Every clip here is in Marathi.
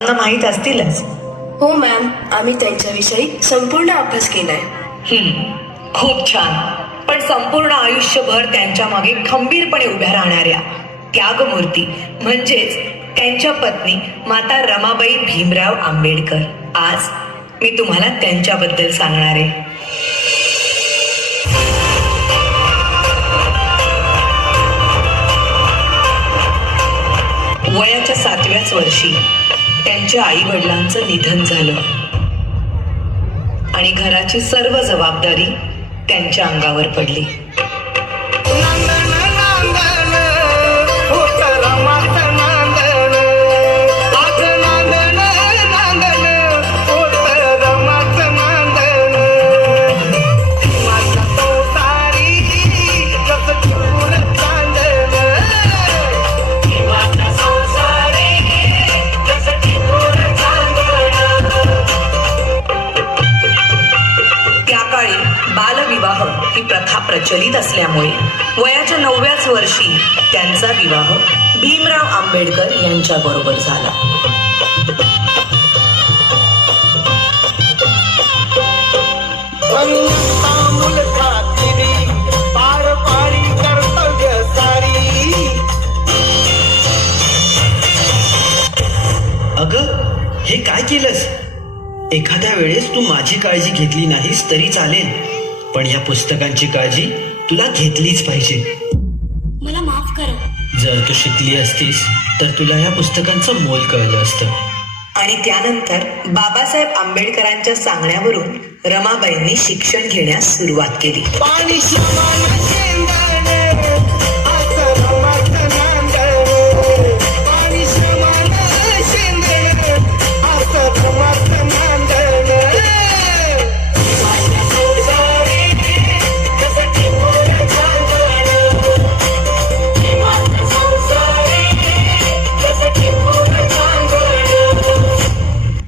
माहित असतीलच. हो मॅम, आम्ही त्यांच्याविषयी संपूर्ण अभ्यास केलाय. खूप छान. पण संपूर्ण आयुष्यभर त्यांच्या मागे खंबीरपणे उभ्या राहणाऱ्या त्यागमूर्ती म्हणजेच त्यांच्या पत्नी माता रमाबाई भीमराव आंबेडकर, आज मी तुम्हाला त्यांच्याबद्दल सांगणार आहे. वयाच्या 7व्याच वर्षी त्यांच्या आई वडिलांचं निधन झालं आणि घराची सर्व जबाबदारी त्यांच्या अंगावर पडली. बालविवाह ही प्रथा प्रचलित असल्यामुळे वयाच्या 9व्याच वर्षी त्यांचा विवाह भीमराव आंबेडकर यांच्याबरोबर झाला. अगं, हे काय केलंस? एखाद्या वेळेस तू माझी काळजी घेतली नाहीस तरी चालेल, पण या पुस्तकांची काळजी तुला घेतलीच पाहिजे. मला माफ करा. जर तू शिकली असतीस तर तुला या पुस्तकांचं मोल कळलं असतं. आणि त्यानंतर बाबासाहेब आंबेडकरांच्या सांगण्यावरून रमाबाईंनी शिक्षण घेण्यास सुरुवात केली.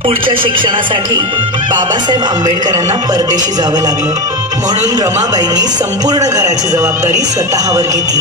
पुढच्या शिक्षणासाठी बाबासाहेब आंबेडकरांना परदेशी जावं लागलं, म्हणून रमाबाईंनी संपूर्ण घराची जबाबदारी स्वतःवर घेतली.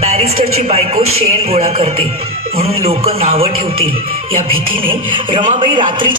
बॅरिस्टरची बायको शेण गोळा करते म्हणून लोक नावं ठेवतील या भीतीने रमाबाई रात्री